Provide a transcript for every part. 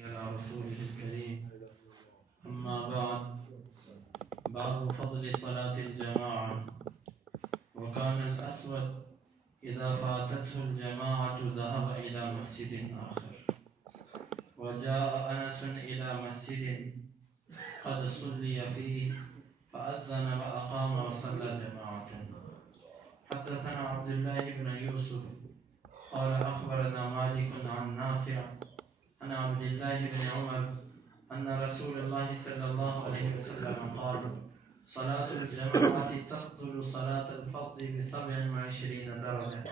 على رسوله الكريم. أما بعد، باب فضل صلاة الجماعة. وكان الأسود إذا فاتته الجماعة ذهب إلى مسجد آخر، وجاء أنس إلى مسجد قد صلي فيه فأذن وأقام وصلى جماعة. حدثنا عبد الله بن يوسف قال أخبرنا مالك عن نافع عن عبد الله بن عمر أن رسول الله صلى الله عليه وسلم قال: صلاة الجماعة تفضل صلاة الفرد ب27 درجة.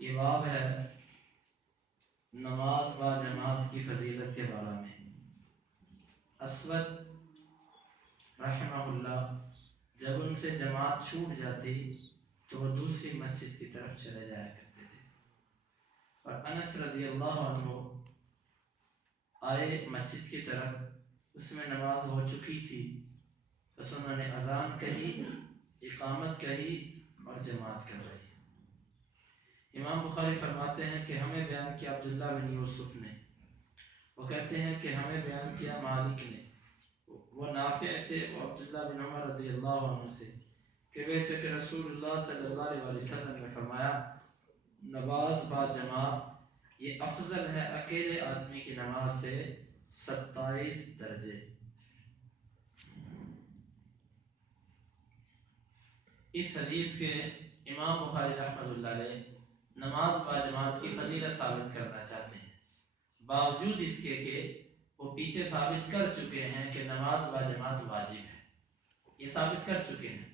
یہ باب ہے نماز با جماعت کی فضیلت کے بارے میں۔ اسود رحمہ اللہ جب ان سے جماعت چھوٹ جاتی تو وہ دوسری مسجد کی طرف چلے جایا کرتے تھے، اور انس رضی اللہ عنہ آئے مسجد کی طرف، اس میں نماز ہو چکی تھی، بس انہوں نے اذان کہی، اقامت کہی اور جماعت کر رہی۔ امام بخاری فرماتے ہیں کہ ہمیں بیان کیا عبداللہ بن یوسف نے، وہ کہتے ہیں کہ ہمیں بیان کیا مالک نے، وہ نافع سے، وہ عبداللہ بن عمر رضی اللہ عنہ سے، کہ بے شک رسول اللہ صلی اللہ علیہ وسلم نے فرمایا نماز با جماعت یہ افضل ہے اکیلے آدمی کی نماز سے 27 درجے۔ اس حدیث کے امام بخاری رحمۃ اللہ علیہ نماز با جماعت کی فضیلت ثابت کرنا چاہتے ہیں، باوجود اس کے کہ وہ پیچھے ثابت کر چکے ہیں کہ نماز با جماعت واجب ہے، یہ ثابت کر چکے ہیں،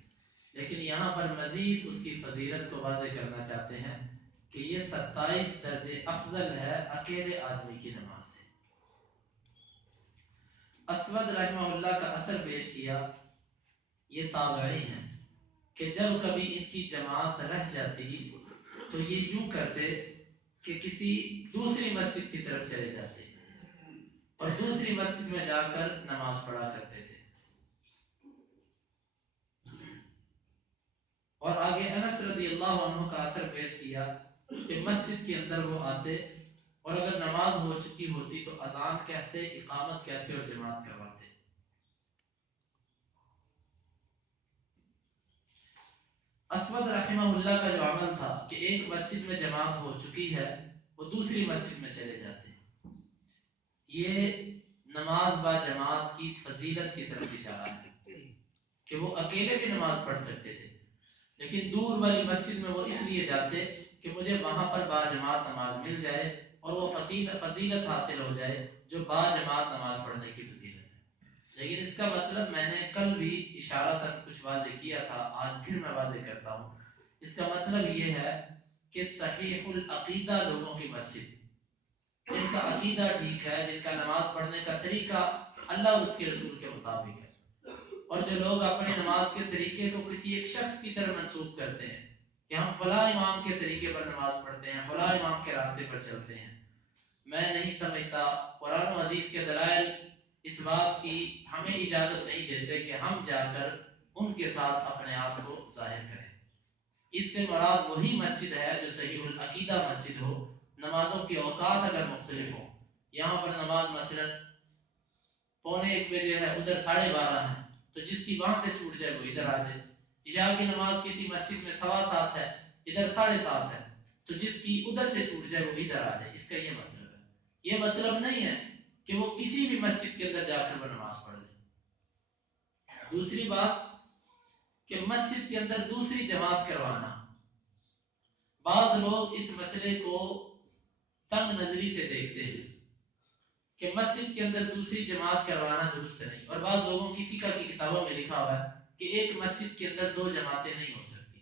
لیکن یہاں پر مزید اس کی فضیلت کو واضح کرنا چاہتے ہیں کہ یہ 27 درجے افضل ہے اکیلے آدمی کی نماز سے۔ اسود رحمہ اللہ کا اثر پیش کیا، یہ تابعی ہیں کہ جب کبھی ان کی جماعت رہ جاتی تو یہ یوں کرتے کہ کسی دوسری مسجد کی طرف چلے جاتے اور دوسری مسجد میں جا کر نماز پڑھا کرتے تھے۔ اور آگے انس رضی اللہ عنہ کا اثر پیش کیا کہ مسجد کے اندر وہ آتے اور اگر نماز ہو چکی ہوتی تو اذان کہتے، اقامت کہتے اور جماعت کرواتے۔ اسود رحمہ اللہ کا جو عمل تھا کہ ایک مسجد میں جماعت ہو چکی ہے وہ دوسری مسجد میں چلے جاتے، یہ نماز با جماعت کی فضیلت کی طرف اشارہ ہے کہ وہ اکیلے بھی نماز پڑھ سکتے تھے، لیکن دور والی مسجد میں وہ اس لیے جاتے کہ مجھے وہاں پر با جماعت نماز مل جائے اور وہ فضیلت حاصل ہو جائے جو با جماعت نماز پڑھنے کی فضیلت ہے۔ لیکن اس کا مطلب میں نے کل بھی اشارتاً کچھ واضح کیا تھا، آج پھر میں واضح کرتا ہوں۔ اس کا مطلب یہ ہے کہ صحیح العقیدہ لوگوں کی مسجد، جن کا عقیدہ ٹھیک ہے، جن کا نماز پڑھنے کا طریقہ اللہ اور اس کے رسول کے مطابق ہے، اور جو لوگ اپنی نماز کے طریقے کو کسی ایک شخص کی طرح منسوب کرتے ہیں کہ ہم فلاں امام کے طریقے پر نماز پڑھتے ہیں، فلاں امام کے راستے پر چلتے ہیں، میں نہیں سمجھتا قرآن و حدیث کے دلائل اس بات کی ہمیں اجازت نہیں دیتے کہ ہم جا کر ان کے ساتھ اپنے آپ کو ظاہر کریں۔ اس سے مراد وہی مسجد ہے جو صحیح العقیدہ مسجد ہو، نمازوں کے اوقات اگر مختلف ہوں، یہاں پر نماز مثلا 1:45 بجے ہے، ادھر 12:30 ہے، تو جس کی وہاں سے چھوٹ جائے وہ ادھر آ جائے۔ عشاء کی نماز کسی مسجد میں 7:15 ہے، ادھر 7:30 ہے، تو جس کی ادھر سے چھوٹ جائے وہ ادھر آ جائے۔ اس کا یہ مطلب ہے، یہ مطلب نہیں ہے کہ وہ کسی بھی مسجد کے اندر جا کر وہ نماز پڑھ لے۔ دوسری بات کہ مسجد کے اندر دوسری جماعت کروانا، بعض لوگ اس مسئلے کو تنگ نظری سے دیکھتے ہیں کہ مسجد کے اندر دوسری جماعت کروانا درست نہیں، اور بعض لوگوں کی فقہ کی کتابوں میں لکھا ہوا ہے کہ ایک مسجد کے اندر 2 جماعتیں نہیں ہو سکتی۔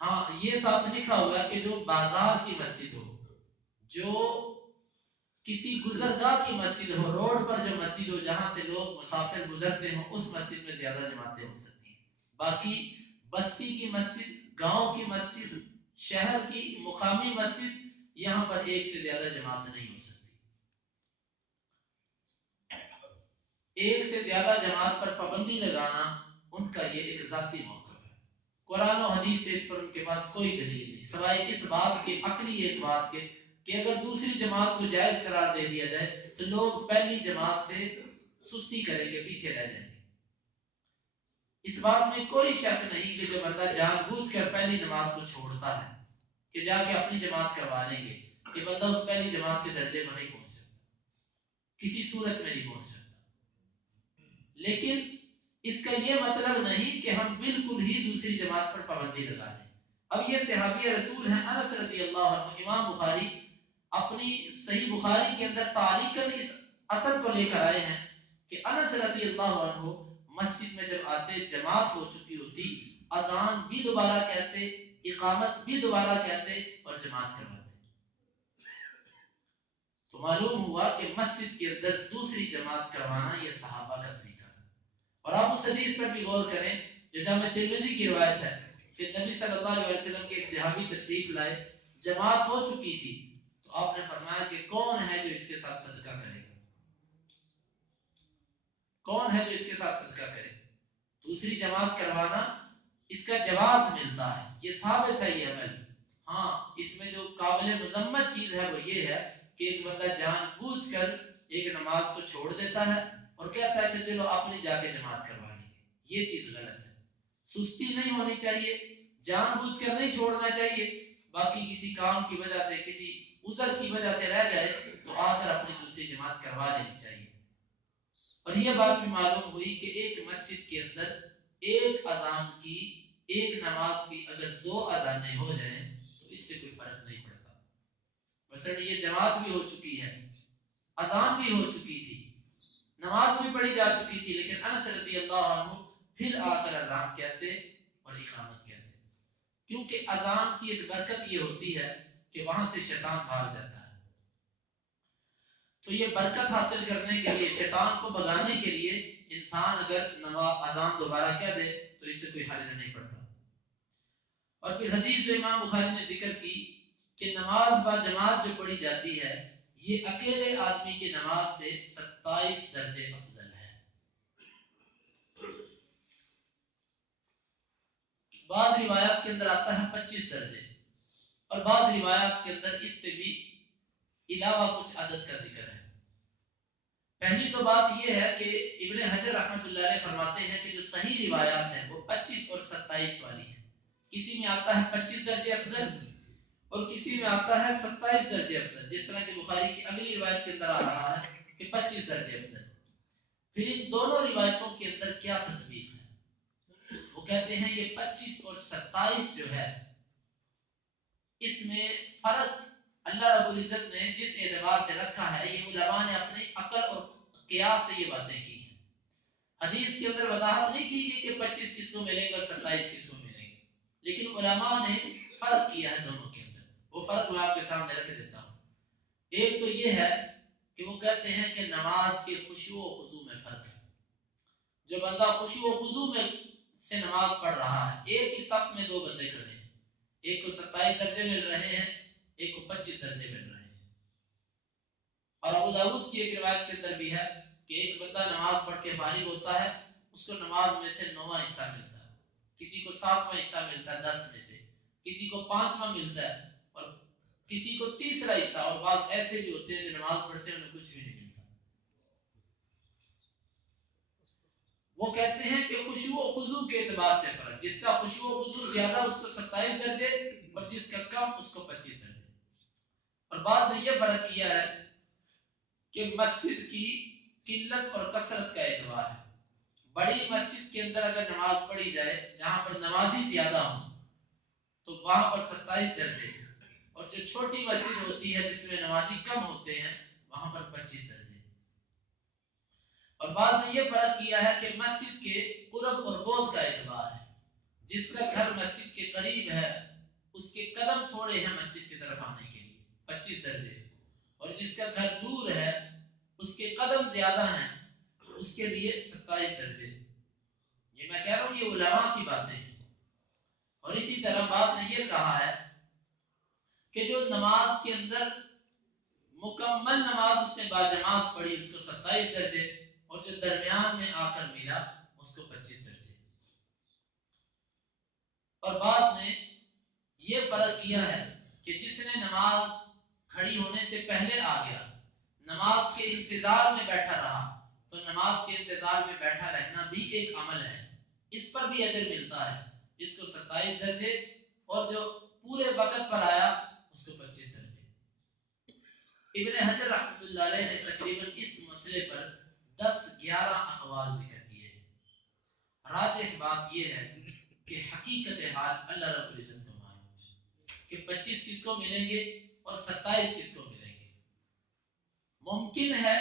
ہاں یہ ساتھ لکھا ہوا ہے کہ جو بازار کی مسجد ہو، جو کسی گزرگاہ کی مسجد ہو، روڈ پر جو مسجد ہو جہاں سے لوگ مسافر گزرتے ہوں، اس مسجد میں زیادہ جماعتیں ہو سکتی ہیں۔ باقی بستی کی مسجد، گاؤں کی مسجد، شہر کی مقامی مسجد، یہاں پر ایک سے زیادہ جماعت نہیں ہو سکتی۔ ایک سے زیادہ جماعت پر پابندی لگانا ان کا یہ ایک ایک ذاتی موقف ہے. قرآن و حدیث سے اس پر ان کے پاس کوئی دلیل نہیں سوائے اس بات کے عقلی ایک بات کے کہ اگر دوسری جماعت کو جائز قرار دے دیا جائے تو لوگ پہلی جماعت سے سستی کریں گے, پیچھے رہ جائیں گے. اس بات میں کوئی شک نہیں کہ جو بندہ جان بوجھ کر پہلی نماز کو چھوڑتا ہے کہ جا کے اپنی جماعت کروا لیں گے, کہ بندہ اس پہلی جماعت کے درجے پر نہیں پہنچ سکتا, کسی صورت میں نہیں پہنچ سکتا. لیکن اس کا یہ مطلب نہیں کہ ہم بالکل ہی دوسری جماعت پر پابندی لگا دیں. اب یہ صحابی رسول ہیں انس رضی اللہ عنہ. امام بخاری اپنی صحیح بخاری کے اندر تعلیقاً اس اثر کو لے کر آئے ہیں کہ انس رضی اللہ عنہ مسجد میں جب آتے جماعت ہو چکی ہوتی, اذان بھی دوبارہ کہتے, اقامت بھی دوبارہ کہتے اور جماعت کرواتے. تو معلوم ہوا کہ مسجد کے اندر دوسری جماعت کروانا یہ صحابہ کا طریقہ تھا. اور آپ اس حدیث پر بھی غور کریں جو جامع ترمذی کی روایت ہے کہ نبی صلی اللہ علیہ وسلم کے ایک صحابی تشریف لائے, جماعت ہو چکی تھی, تو آپ نے فرمایا کہ کون ہے جو اس کے ساتھ صدقہ کرے گا, کون ہے جو اس کے ساتھ صدقہ کرے. دوسری جماعت کروانا اس کا جواز ملتا ہے, یہ ثابت ہے یہ عمل. ہاں اس میں جو قابل مذمت چیز ہے وہ یہ ہے کہ ایک بندہ جان بوجھ کر ایک نماز کو چھوڑ دیتا ہے اور کہتا ہے کہ چلو اپنی جا کے جماعت کروا لیں گے. یہ چیز غلط ہے. سستی نہیں ہونی چاہیے, جان بوجھ کر نہیں چھوڑنا چاہیے. باقی کسی کام کی وجہ سے, کسی عذر کی وجہ سے رہ جائے تو آ کر اپنی دوسری جماعت کروا لینی چاہیے. اور یہ بات بھی معلوم ہوئی کہ ایک مسجد کے اندر ایک اذان کی, ایک نماز کی اگر دو اذانیں ہو جائیں تو اس سے کوئی فرق نہیں پڑتا. مثلا یہ جماعت بھی ہو چکی ہے, اذان بھی ہو چکی تھی, نماز بھی پڑھی جا چکی تھی, لیکن انس رضی اللہ عنہ پھر آ کر اذان کہتے اور اقامت کہتے, کیونکہ اذان کی ایک برکت یہ ہوتی ہے کہ وہاں سے شیطان بھاگ جاتا ہے. تو یہ برکت حاصل کرنے کے لیے, شیطان کو بھگانے کے لیے انسان اگر اذان دوبارہ کہہ دے تو اس سے کوئی حرج نہیں پڑتا. اور پھر حدیث جو امام بخاری نے ذکر کی کہ نماز با جماعت جو پڑھی جاتی ہے یہ اکیلے آدمی کی نماز سے 27 درجے افضل ہے. بعض روایات کے اندر آتا ہے 25 درجے, اور بعض روایات کے اندر اس سے بھی علاوہ کچھ عدد کا ذکر ہے. پہلی تو بات یہ ہے کہ ابن حجر رحمۃ اللہ علیہ فرماتے ہیں کہ جو صحیح روایات ہیں وہ 25 اور 27 والی ہیں. کسی میں آتا ہے 25 درجے افضل اور کسی میں آتا ہے 27 درجے افضل, جس طرح کہ بخاری کی اگلی روایت کے اندر آ رہا ہے کہ 25 درجے افضل. پھر ان دونوں روایتوں کے اندر کیا تطبیق ہے؟ وہ کہتے ہیں یہ 25 اور 27 جو ہے اس میں فرق اللہ رب العزت نے جس اعتبار سے رکھا ہے یہ علماء نے اپنے عقل اور قیاس سے یہ باتیں کی ہیں. حدیث کے اندر وضاحت نہیں کی گئی کہ 25 کس کو ملیں گے اور 27 کس کو ملیں گے, لیکن علماء نے فرق کیا ہے دونوں کے اندر. وہ فرق میں آپ کے سامنے رکھ دیتا ہوں. ایک تو یہ ہے کہ وہ کہتے ہیں کہ نماز کے خشوع و خضوع میں فرق ہے. جو بندہ خشوع و خضوع میں سے نماز پڑھ رہا ہے, ایک ہی صف میں دو بندے کھڑے ہیں, ایک کو 27 درجے مل رہے ہیں, ایک کو 25 درجے مل رہے ہیں. اور ابو داؤد کی ایک روایت کے اندر بھی ہے کہ ایک بندہ نماز پڑھ کے فارغ ہوتا ہے, اس کو نماز میں سے 9واں حصہ ملتا ہے, کسی کو 7واں حصہ ملتا ہے 10 میں سے, کسی کو 5واں ملتا ہے اور کسی کو 3را حصہ, اور بعض ایسے بھی ہوتے ہیں جو نماز پڑھتے ہیں انہیں کچھ بھی نہیں ملتا. وہ کہتے ہیں کہ خشوع و خضوع کے اعتبار سے فرق, جس کا خشوع و خضوع زیادہ اس کو 27 درجے اور جس کا کم اس کو 25 درجے. اور بعد نے یہ فرق کیا ہے کہ مسجد کی قلت اور کثرت کا اعتبار ہے. بڑی مسجد کے اندر اگر نماز پڑھی جائے جہاں پر نمازی زیادہ ہوں تو وہاں پر 27 درجے, اور جو چھوٹی مسجد ہوتی ہے جس میں نمازی کم ہوتے ہیں وہاں پر 25 درجے. اور بعد نے یہ فرق کیا ہے کہ مسجد کے قرب اور بعد کا اعتبار ہے. جس کا گھر مسجد کے قریب ہے اس کے قدم تھوڑے ہیں مسجد کی طرف آنے کے لیے 25 درجے, اور جس کا گھر دور ہے اس کے قدم زیادہ ہیں اس کے لیے 27 درجے. یہ میں کہہ رہا ہوں یہ علماء کی باتیں ہیں. اور اسی طرح بعد نے یہ کہا ہے کہ جو نماز کے اندر مکمل نماز اس نے باجماعت پڑھی اس کو 27 درجے, اور جو درمیان میں آ کر ملا اس کو 25 درجے. اور بعض نے یہ فرق کیا ہے کہ جس نے نماز کھڑی ہونے سے پہلے آ گیا، نماز کے انتظار میں بیٹھا رہا، تو نماز کے انتظار میں بیٹھا رہنا بھی ایک عمل ہے، اس پر بھی اجر ملتا ہے، اس کو 27 درجے، اور جو پورے وقت پر آیا اس کو 25 درجے۔ ابن حجر رحمۃ اللہ علیہ نے تقریباً اس مسئلے پر 10-11 اقوال ذکر کیے ہیں۔ راجح بات یہ ہے کہ حقیقت حال اللہ رب العزت کو معلوم ہے کہ 25 کس کو ملیں گے اور 27 کس کو ملیں گے۔ ممکن ہے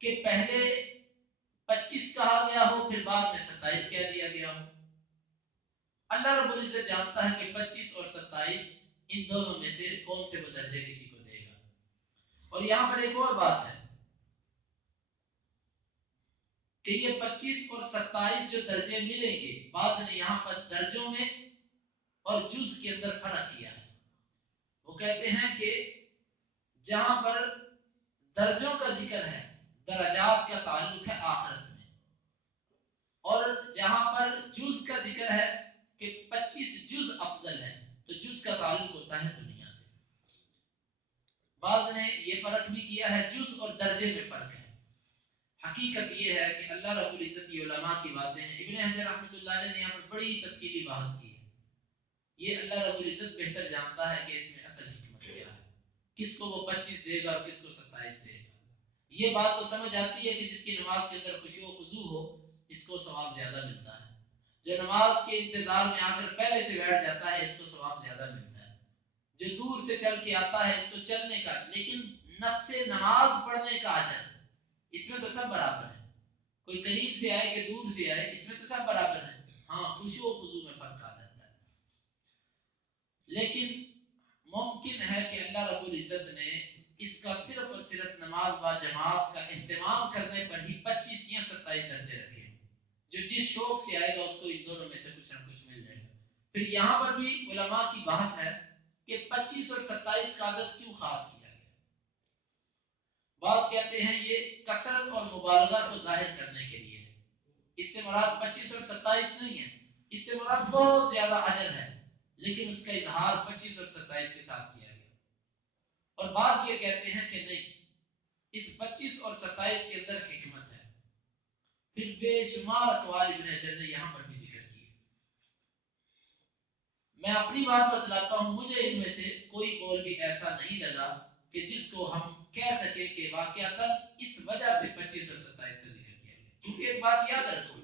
کہ پہلے 25 کہا گیا ہو پھر بعد میں 27 کہہ دیا گیا ہو۔ اللہ رب العزت جانتا ہے کہ 25 اور 27 ان دونوں میں سے کون سے وہ درجے کسی کو دے گا۔ اور یہاں پر ایک اور بات ہے کہ یہ 25 اور 27 جو درجے ملیں گے، بعض نے یہاں پر درجوں میں اور جز کے اندر فرق کیا ہے۔ وہ کہتے ہیں کہ جہاں پر درجوں کا ذکر ہے، درجات کا تعلق ہے آخرت میں، اور جہاں پر جز کا ذکر ہے کہ 25 جز افضل ہے، تو جز کا تعلق ہوتا ہے دنیا سے۔ بعض نے یہ فرق بھی کیا ہے، جز اور درجے میں فرق ہے۔ حقیقت یہ ہے کہ اللہ رب العزت کی علماء کی باتیں ہیں، ابن حجر رحمۃ اللہ علیہ نے یہاں پر بڑی تفصیلی بحث کی ہے۔ یہ اللہ رب العزت بہتر جانتا ہے کہ اس میں اصل حکمت کیا ہے، کس کو وہ 25 دے گا اور کس کو 27 دے گا۔ یہ بات تو سمجھ آتی ہے کہ جس کی نماز کے اندر خشوع و خضوع ہو اس کو ثواب زیادہ ملتا ہے، جو نماز کے انتظار میں آ کر پہلے سے بیٹھ جاتا ہے اس کو ثواب زیادہ ملتا ہے، جو دور سے چل کے آتا ہے اس کو چلنے کا، لیکن نفس نماز پڑھنے کا اجر، اس میں تو سب برابر ہے، کوئی قریب سے آئے کہ دور سے آئے اس میں تو سب برابر ہے۔ ہاں خشوع و خضوع میں فرق آ جاتا ہے، لیکن ممکن ہے کہ اللہ رب العزت نے اس کا صرف اور صرف نماز با جماعت کا اہتمام کرنے پر ہی 25 یا 27 درجے رکھے، جو جس شوق سے آئے گا اس کو ان دونوں میں سے کچھ نہ کچھ مل جائے گا۔ پھر یہاں پر بھی علماء کی بحث ہے کہ 25 اور 27 کا عدد کیوں خاص کیا گیا۔ بعض کہتے ہیں یہ کثرت اور مبالغہ کو ظاہر کرنے کے لیے ہے، اس سے مراد 25 اور 27 نہیں ہے، اس سے مراد بہت زیادہ اجر ہے، لیکن اس کا اظہار 25 اور 27 کے ساتھ کیا گیا۔ اور بعض یہ کہتے ہیں کہ نہیں، اس 25 اور 27 کے اندر حکمت ہے۔ پھر بے شمار اقوال ابن حجر نے یہاں پر بھی ذکر کیے۔ میں اپنی بات بتلاتا ہوں، مجھے ان میں سے کوئی قول بھی ایسا نہیں لگا کہ جس کو ہم کہہ سکیں کہ واقعتاً اس وجہ سے 25 اور 27 کا ذکر کیا گیا، کیونکہ ایک بات یاد رکھو،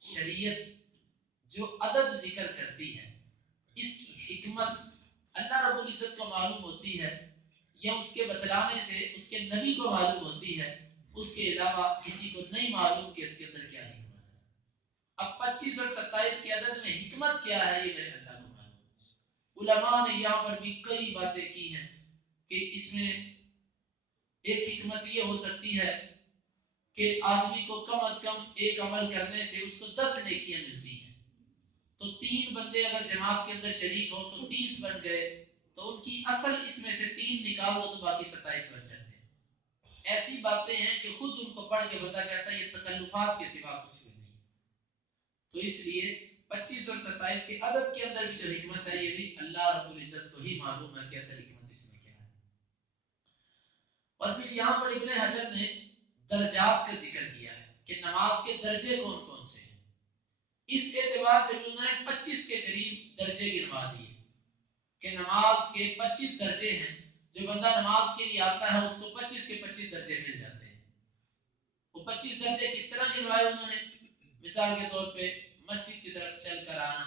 شریعت جو عدد ذکر کرتی ہے اس کی حکمت اللہ رب العزت کو معلوم ہوتی ہے، یا اس کے بتلانے سے اس کے نبی کو معلوم ہوتی ہے، اس کے علاوہ کسی کو نہیں معلوم کہ اس کے اندر کیا حکمت ہے۔ اب 25 اور 27 کے عدد میں حکمت کیا ہے یہ میرے اللہ کو معلوم ہے۔ علماء نے یہاں پر بھی کئی باتیں کی ہیں کہ اس میں ایک حکمت یہ ہو سکتی ہے کہ آدمی کو کم از کم ایک عمل کرنے سے اس کو 10 نیکیاں ملتی ہیں، تو 3 بندے اگر جماعت کے اندر شریک ہو تو 30 بن گئے، تو ان کی اصل اس میں سے 3 نکال دو تو باقی 27 بن جاتے ہیں۔ ایسی باتیں ہیں کہ خود ان کو پڑھ کے بندہ کہتا ہے یہ تکلفات کے سوا کچھ بھی نہیں۔ تو اس لیے 25 اور 27 کے عدد کے اندر بھی جو حکمت ہے یہ بھی اللہ رب العزت کو ہی معلوم ہے کہ اصل حکمت اس میں کیا ہے۔ اور پھر یہاں پر ابن حجر نے درجات کا ذکر کیا ہے کہ نماز کے درجے کون کون سے ہیں، اس اعتبار سے بھی انہوں نے 25 کے قریب درجے گنوا دیے کہ نماز کے 25 درجے ہیں، جو بندہ نماز کے لیے آتا ہے اس کو 25 کے 25 درجے مل جاتے ہیں۔ وہ 25 درجے کس طرح گنوائے انہوں نے، مثال کے طور پہ مسجد کی طرف چل کر آنا،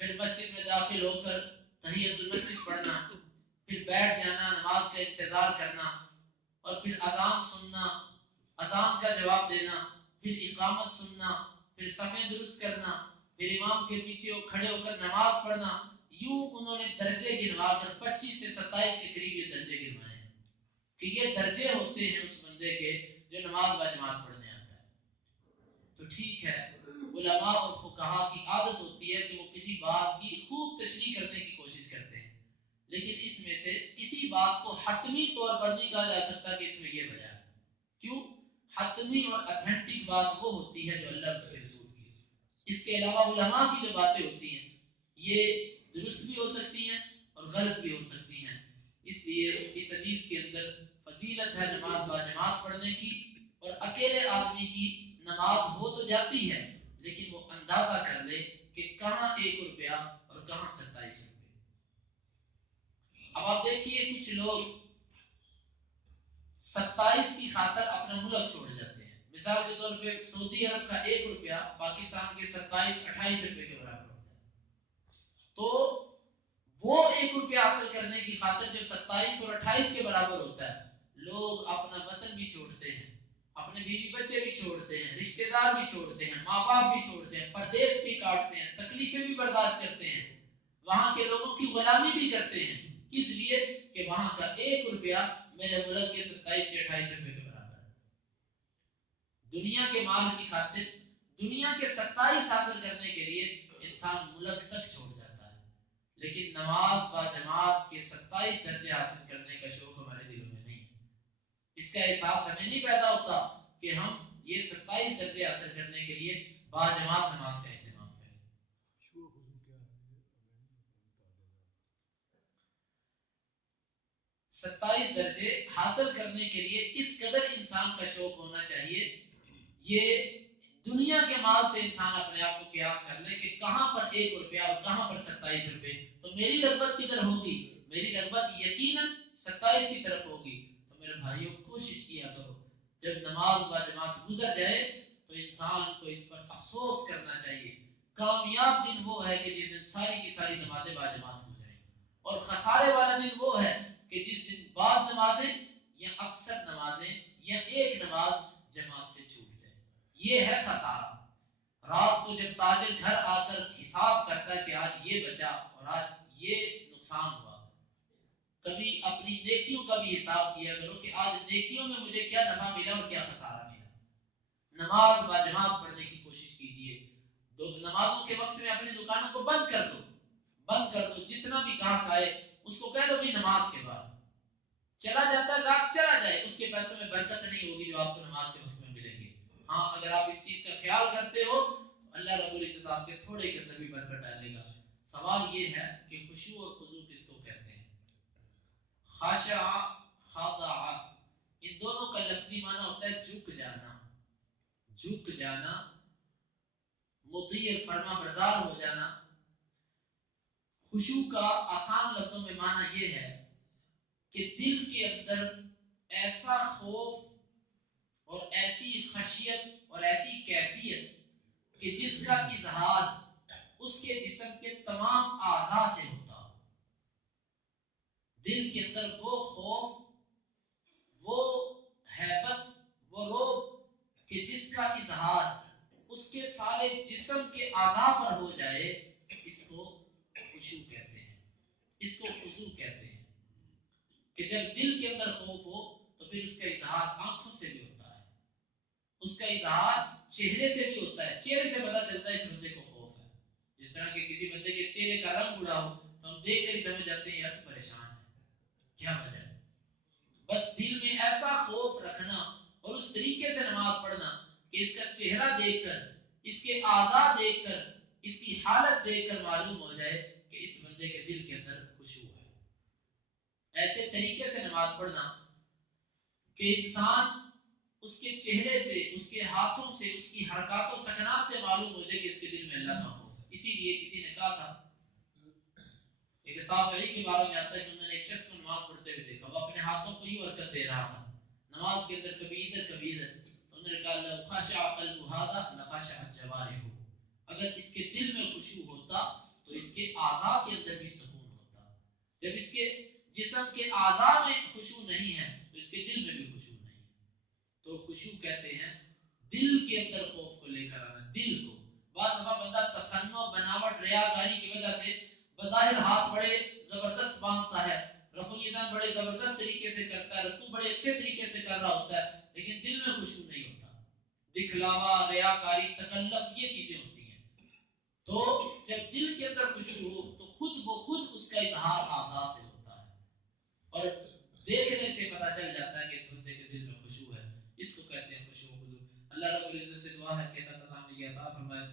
پھر مسجد میں داخل ہو کر تحیت المسجد پڑھنا، پھر بیٹھ جانا، نماز کا انتظار کرنا، اور پھر اذان سننا، اذان کا جواب دینا، پھر اقامت سننا، پھر صفیں درست کرنا، پھر امام کے پیچھے کھڑے ہو کر نماز پڑھنا۔ یوں انہوں نے درجے گنوا کر 25 سے 27 کے قریب یہ درجے گنوائے ہیں کہ یہ درجے ہوتے ہیں اس بندے کے جو نماز با جماعت پڑھنے آتا ہے۔ تو ٹھیک ہے، علماء اور فقہا کی عادت ہوتی ہے کہ وہ کسی بات کی خوب تشریح کرنے کی کوشش کرتے ہیں، لیکن اس میں سے کسی بات کو حتمی طور پر نہیں کہا جا سکتا کہ اس میں یہ وجہ ہے۔ کیوں؟ حتمی اور اتھینٹک بات وہ ہوتی ہے جو اللہ اس کے رسول کی، اس کے علاوہ علماء کی جو باتیں ہوتی ہیں یہ درست بھی ہو سکتی ہیں اور غلط بھی ہو سکتی ہیں. اس لیے اس حدیث کے اندر فضیلت ہے نماز با جماعت پڑھنے کی، اور اکیلے آدمی کی نماز ہو تو جاتی ہے لیکن وہ اندازہ کر لے کہ کہاں 1 روپیہ اور کہاں 27 روپے. اب آپ دیکھیے کچھ لوگ 27 کی خاطر اپنا ملک چھوڑ جاتے ہیں. مثال کے طور پہ سعودی عرب کا 1 روپیہ پاکستان کے 27-28 روپے کے برابر ہوتا ہے. تو وہ 1 روپیہ حاصل کرنے کی خاطر جو 27 اور 28 کے برابر ہوتا ہے، لوگ اپنا وطن بھی چھوڑتے ہیں، اپنے بیوی بچے بھی چھوڑتے ہیں، رشتہ دار بھی چھوڑتے ہیں، ماں باپ بھی چھوڑتے ہیں، پردیس بھی کاٹتے ہیں، تکلیفیں بھی برداشت کرتے ہیں، وہاں کے لوگوں کی غلامی بھی کرتے ہیں. کس لیے؟ کہ وہاں کا 1 روپیہ میرے ملک کے 27 سے 28 روپے کے برابر ہے. دنیا کے مال کی خاطر، دنیا کے 27 حاصل کرنے کے لیے انسان ملک تک چھوڑ جاتا ہے، لیکن نماز با جماعت کے 27 درجے حاصل کرنے کا شوق ہمارے دلوں میں نہیں ہے. اس کا احساس ہمیں نہیں پیدا ہوتا کہ ہم یہ 27 درجے حاصل کرنے کے لیے با جماعت نماز کا اہتمام کریں. 27 درجے حاصل کرنے کے لیے کس قدر انسان کا شوق ہونا چاہیے، یہ دنیا کے مال سے انسان اپنے آپ کو قیاس کر لے کہ کہاں پر 1 روپیہ اور کہاں پر 27 روپے، تو میری رغبت کدھر ہوگی؟ میری رغبت یقیناً 27 کی طرف ہوگی. تو میرے بھائیوں کوشش کیا کرو جب نماز با جماعت گزر جائے تو انسان کو اس پر افسوس کرنا چاہیے. کامیاب دن وہ ہے کہ جس دن ساری کی ساری نمازیں با جماعت گزریں، اور خسارے والا دن وہ ہے کہ جس دن بعد نمازیں یا اکثر نمازیں یا ایک نماز جماعت سے چھوٹ جائے. یہ ہے خسارہ. رات کو جب تاجر گھر آ کر حساب کرتا ہے کہ آج یہ بچا اور آج یہ نقصان ہوا، کبھی اپنی نیکیوں کا بھی حساب کیا کرو کہ آج نیکیوں میں مجھے کیا نفع ملا اور کیا خسارہ ملا. نماز با جماعت پڑھنے کی کوشش کیجیے. نمازوں کے وقت میں اپنی دکانوں کو بند کر دو، بند کر دو. جتنا بھی گاہک آئے اس کو کہہ دو بھی نماز کے بعد چلا جاتا ہے گاہک چلا جائے، اس کے پیسوں میں برکت نہیں ہوگی جو آپ کو نماز کے وقت میں ملیں گے. ہاں اگر آپ اس چیز کا خیال کرتے ہو تو اللہ رب العزت آپ کے تھوڑے کے اندر بھی برکت ڈالے گا. سوال یہ ہے کہ خشوع اور خضوع کس کو کہتے ہیں؟ خاشع، خاضع، ان دونوں کا لفظی معنی ہوتا ہے جھک جانا. جھک جانا، مطیع فرما بردار ہو جانا. خشوع کا آسان لفظوں میں معنی یہ ہے کہ دل کے اندر ایسا خوف اور ایسی خشیت اور ایسی کیفیت کہ جس کا اظہار اس کے جسم کے تمام اعضاء سے ہوتا ہو. دل کے اندر وہ خوف، وہ ہیبت، وہ رعب کہ جس کا اظہار اس کے سارے جسم کے اعضاء پر ہو جائے، اس کو خشوع کہتے ہیں، اس کو خضوع کہتے ہیں. کہ جب دل کے اندر خوف ہو تو پھر اس کا اظہار آنکھوں سے بھی ہوتا ہے، اس کا اظہار چہرے سے بھی ہوتا ہے. چہرے سے پتہ چلتا ہے اس بندے کو خوف ہے. جس طرح کہ کسی بندے کے چہرے کا رنگ اڑا ہو تو ہم دیکھ کر ہی سمجھ جاتے ہیں یار تو پریشان ہے. کیا وجہ ہے؟ بس دل میں ایسا خوف رکھنا اور اس طریقے سے نماز پڑھنا کہ اس کا چہرہ دیکھ کر، اس کے اعضاء دیکھ کر، اس کی حالت دیکھ کر معلوم ہو جائے کہ اس بندے کے دل کے اندر خشوع ہے. ایسے طریقے سے نماز پڑھنا کہ انسان اس کے چہرے سے، اس کے ہاتھوں سے، اس کی حرکات و سکنات سے معلوم ہو جائے کہ اس کے دل میں اللہ کا خوف ہے. اسی لیے کسی نے کہا تھا، ایک تابعی کے بارے میں آتا ہے کہ انہوں نے ایک شخص کو نماز پڑھتے ہوئے دیکھا، وہ اپنے ہاتھوں کو ہی حرکت دے رہا تھا نماز کے اندر، کبھی ادھر کبھی ادھر. تو انہوں نے کہا لو خشع قلب هذا لخشعت جوارحه، اگر اس کے دل میں خشوع ہوتا تو اس کے اعضاء کے اندر بھی سکون ہوتا. جب اس کے جسم کے اعضاء میں خشوع نہیں ہے تو اس کے دل میں بھی خشوع نہیں ہے. تو خشوع کہتے ہیں دل کے اندر خوف کو لے کر آنا. دل کو بعض دفعہ بندہ تصنع، بناوٹ، ریاکاری کی وجہ سے بظاہر ہاتھ بڑے زبردست باندھتا ہے، رفع الیدین بڑے زبردست طریقے سے کرتا ہے، رکوع بڑے اچھے طریقے سے کر رہا ہوتا ہے، لیکن دل میں خشوع نہیں ہوتا. دکھلاوا، ریاکاری، تکلف، یہ چیزیں ہوتی ہیں. تو جب دل کے اندر خشوع ہو تو خود بخود اس کا اظہار اعضاء سے ہوتا ہے اور دیکھنے سے پتہ چل جاتا ہے کہ اس بندے کے دل میں خشوع ہے. اس کو کہتے ہیں خشوع و خضوع. اللہ رب العزت سے دعا ہے کہ اللہ تعالیٰ ہمیں یہ عطا فرمائے.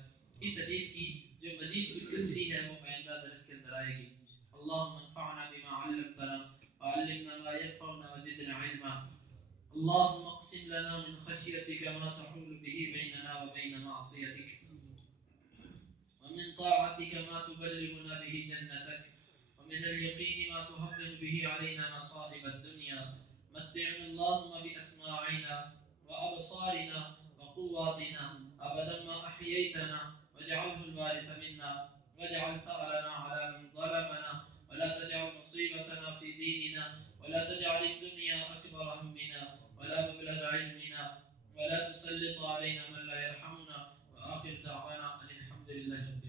اس حدیث کی جو مزید کچھ تشریح ہے وہ آئندہ درس کے اندر آئے گی. اللهم انفعنا بما علمتنا وعلمنا ما ينفعنا وزدنا علما. اللهم اقسم لنا من خشيتك ما تحول به بيننا وبين معصيتك ومن طاعتك ما تبلغنا به جنتك ومن اليقين ما تهون به علينا مصائب الدنيا. متعنا اللهم بأسماعنا وأبصارنا وقواتنا أبدا ما أحييتنا واجعله الوارث منا واجعل ثأرنا على من ظلمنا ولا تجعل مصيبتنا في ديننا ولا تجعل الدنيا أكبر همنا ولا مبلغ علمنا ولا تسلط علينا من لا يرحمنا. وآخر دعوانا أن الحمد لله رب